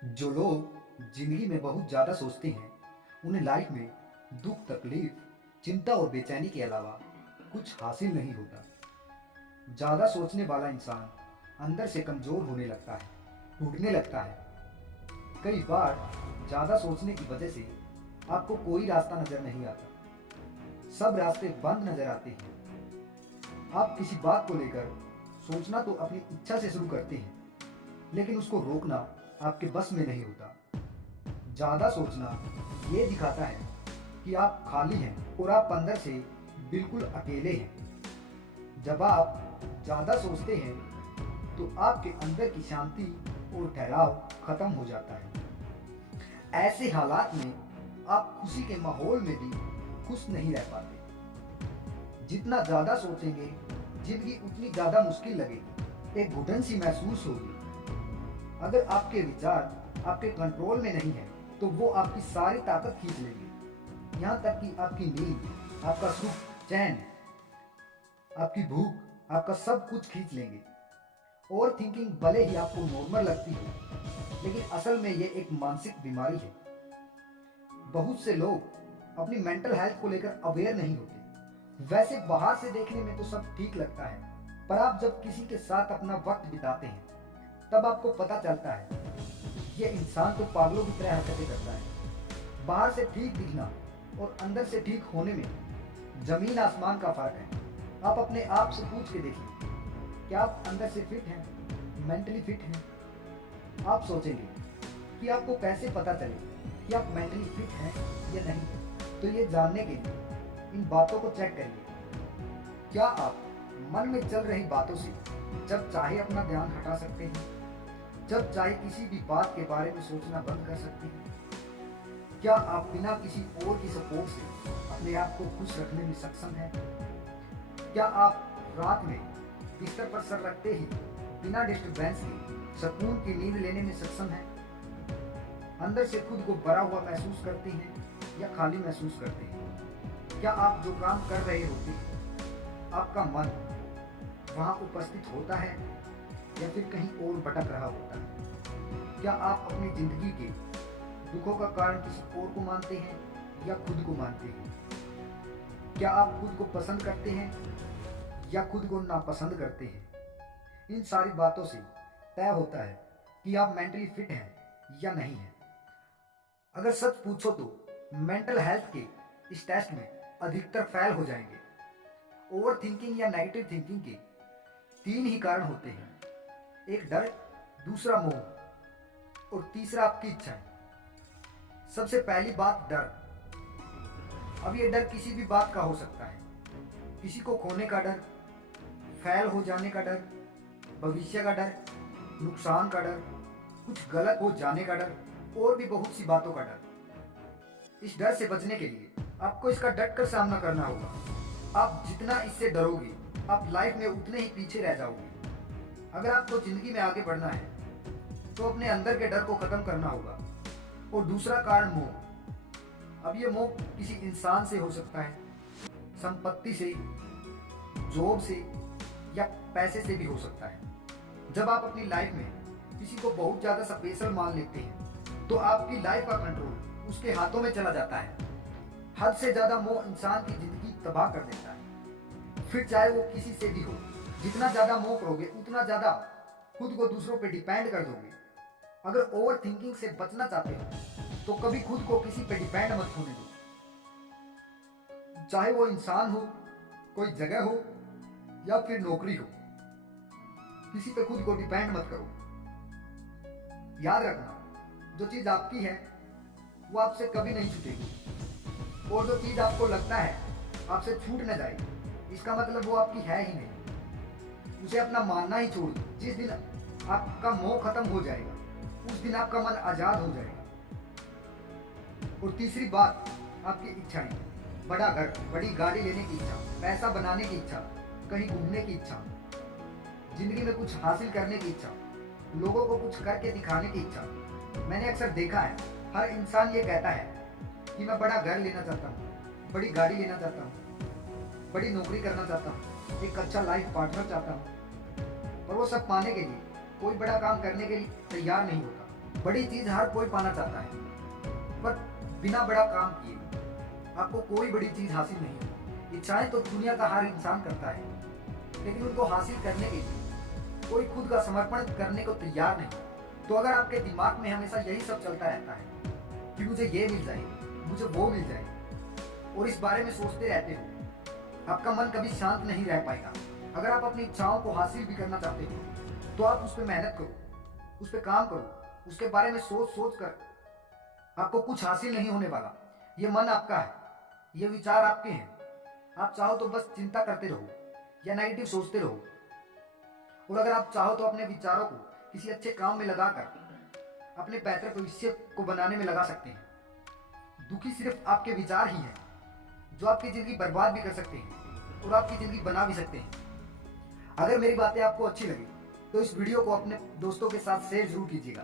जो लोग जिंदगी में बहुत ज़्यादा सोचते हैं उन्हें लाइफ में दुख तकलीफ चिंता और बेचैनी के अलावा कुछ हासिल नहीं होता। ज़्यादा सोचने वाला इंसान अंदर से कमज़ोर होने लगता है, टूटने लगता है। कई बार ज़्यादा सोचने की वजह से आपको कोई रास्ता नज़र नहीं आता, सब रास्ते बंद नज़र आते हैं। आप किसी बात को लेकर सोचना तो अपनी इच्छा से शुरू करते हैं, लेकिन उसको रोकना आपके बस में नहीं होता। ज़्यादा सोचना ये दिखाता है कि आप खाली हैं और आप अंदर से बिल्कुल अकेले हैं। जब आप ज़्यादा सोचते हैं तो आपके अंदर की शांति और ठहराव खत्म हो जाता है। ऐसे हालात में आप खुशी के माहौल में भी खुश नहीं रह पाते। जितना ज़्यादा सोचेंगे जिंदगी उतनी ज़्यादा मुश्किल लगेगी, एक घुटन सी महसूस होगी। अगर आपके विचार आपके कंट्रोल में नहीं है तो वो आपकी सारी ताकत खींच लेंगे, यहाँ तक कि आपकी नींद, आपका सुख चैन, आपकी भूख, आपका सब कुछ खींच लेंगे। ओवर थिंकिंग भले ही आपको नॉर्मल लगती है, लेकिन असल में ये एक मानसिक बीमारी है। बहुत से लोग अपनी मेंटल हेल्थ को लेकर अवेयर नहीं होते। वैसे बाहर से देखने में तो सब ठीक लगता है, पर आप जब किसी के साथ अपना वक्त बिताते हैं तब आपको पता चलता है ये इंसान तो पागलों की तरह हरकतें करता है। बाहर से ठीक दिखना और अंदर से ठीक होने में जमीन आसमान का फर्क है। आप अपने आप से पूछ के देखिए, क्या आप अंदर से फिट हैं, मेंटली फिट हैं? आप सोचेंगे कि आपको कैसे पता चले कि आप मेंटली फिट हैं या नहीं। तो ये जानने के लिए इन बातों को चेक करिए। क्या आप मन में चल रही बातों से जब चाहे अपना ध्यान हटा सकते हैं, जब चाहे किसी भी बात के बारे में सोचना बंद कर सकते हैं? क्या आप बिना किसी और की सपोर्ट से अपने आप को खुश रखने में सक्षम हैं? क्या आप रात में बिस्तर पर सर रखते ही बिना डिस्टरबेंस के सुकून की नींद लेने में सक्षम हैं? अंदर से खुद को भरा हुआ महसूस करते हैं या खाली महसूस करते हैं? क्या आप जो काम कर रहे होते हैं आपका मन वहाँ उपस्थित होता है या फिर कहीं और भटक रहा होता है? क्या आप अपनी जिंदगी के दुखों का कारण किसी और को मानते हैं या खुद को मानते हैं? क्या आप खुद को पसंद करते हैं या खुद को नापसंद करते हैं? इन सारी बातों से तय होता है कि आप मेंटली फिट हैं या नहीं हैं। अगर सच पूछो तो मेंटल हेल्थ के इस टेस्ट में अधिकतर फेल हो जाएंगे। ओवर थिंकिंग या नेगेटिव थिंकिंग के तीन ही कारण होते हैं, एक डर, दूसरा मोह और तीसरा आपकी इच्छाएं। सबसे पहली बात डर। अब ये डर किसी भी बात का हो सकता है। किसी को खोने का डर, फेल हो जाने का डर, भविष्य का डर, नुकसान का डर, कुछ गलत हो जाने का डर और भी बहुत सी बातों का डर। इस डर से बचने के लिए आपको इसका डट कर सामना करना होगा। आप जितना इससे डरोगे आप लाइफ में उतने ही पीछे रह जाओगे। अगर आपको जिंदगी में आगे बढ़ना है तो अपने अंदर के डर को खत्म करना होगा। और दूसरा कारण मोह। अब ये मोह किसी इंसान से हो सकता है, संपत्ति से, जॉब से या पैसे से भी हो सकता है। जब आप अपनी लाइफ में किसी को बहुत ज्यादा स्पेशल मान लेते हैं तो आपकी लाइफ का कंट्रोल उसके हाथों में चला जाता है। हद से ज्यादा मोह इंसान की जिंदगी तबाह कर देता है, फिर चाहे वो किसी से भी हो। जितना ज्यादा मोह करोगे उतना ज्यादा खुद को दूसरों पे डिपेंड कर दोगे। अगर ओवर थिंकिंग से बचना चाहते हो तो कभी खुद को किसी पे डिपेंड मत होने दो। चाहे वो इंसान हो, कोई जगह हो या फिर नौकरी हो, किसी पे खुद को डिपेंड मत करो। याद रखना, जो चीज आपकी है वो आपसे कभी नहीं छूटेगी, और जो चीज आपको लगता है आपसे छूट न जाए इसका मतलब वो आपकी है ही नहीं। उसे अपना मानना ही छोड़ दो। जिस दिन आपका मोह खत्म हो जाएगा उस दिन आपका मन आजाद हो जाएगा। और तीसरी बात, आपकी इच्छाएं। बड़ा घर, बड़ी गाड़ी लेने की इच्छा, पैसा बनाने की इच्छा, कहीं घूमने की इच्छा, जिंदगी में कुछ हासिल करने की इच्छा, लोगों को कुछ करके दिखाने की इच्छा। मैंने अक्सर देखा है हर इंसान ये कहता है कि मैं बड़ा घर लेना चाहता हूँ, बड़ी गाड़ी लेना चाहता हूँ, बड़ी नौकरी करना चाहता हूँ, एक अच्छा लाइफ पार्टनर चाहता हूँ, पर वो सब पाने के लिए कोई बड़ा काम करने के लिए तैयार नहीं होता। बड़ी चीज हर कोई पाना चाहता है, पर बिना बड़ा काम किए आपको कोई बड़ी चीज हासिल नहीं होगी। इच्छाएं तो दुनिया का हर इंसान करता है, लेकिन उनको हासिल करने के लिए कोई खुद का समर्पण करने को तैयार नहीं। तो अगर आपके दिमाग में हमेशा यही सब चलता रहता है कि मुझे ये मिल जाए, मुझे वो मिल जाए, और इस बारे में सोचते रहते हो, आपका मन कभी शांत नहीं रह पाएगा। अगर आप अपनी इच्छाओं को हासिल भी करना चाहते हो तो आप उस पर मेहनत करो, उस पर काम करो। उसके बारे में सोच सोच कर आपको कुछ हासिल नहीं होने वाला। ये मन आपका है, ये विचार आपके हैं। आप चाहो तो बस चिंता करते रहो या नेगेटिव सोचते रहो, और अगर आप चाहो तो अपने विचारों को किसी अच्छे काम में लगाकर अपने बेहतर भविष्य को बनाने में लगा सकते हैं। दुखी सिर्फ आपके विचार ही हैं, जो आपकी जिंदगी बर्बाद भी कर सकते हैं और आपकी जिंदगी बना भी सकते हैं। अगर मेरी बातें आपको अच्छी लगी तो इस वीडियो को अपने दोस्तों के साथ शेयर जरूर कीजिएगा।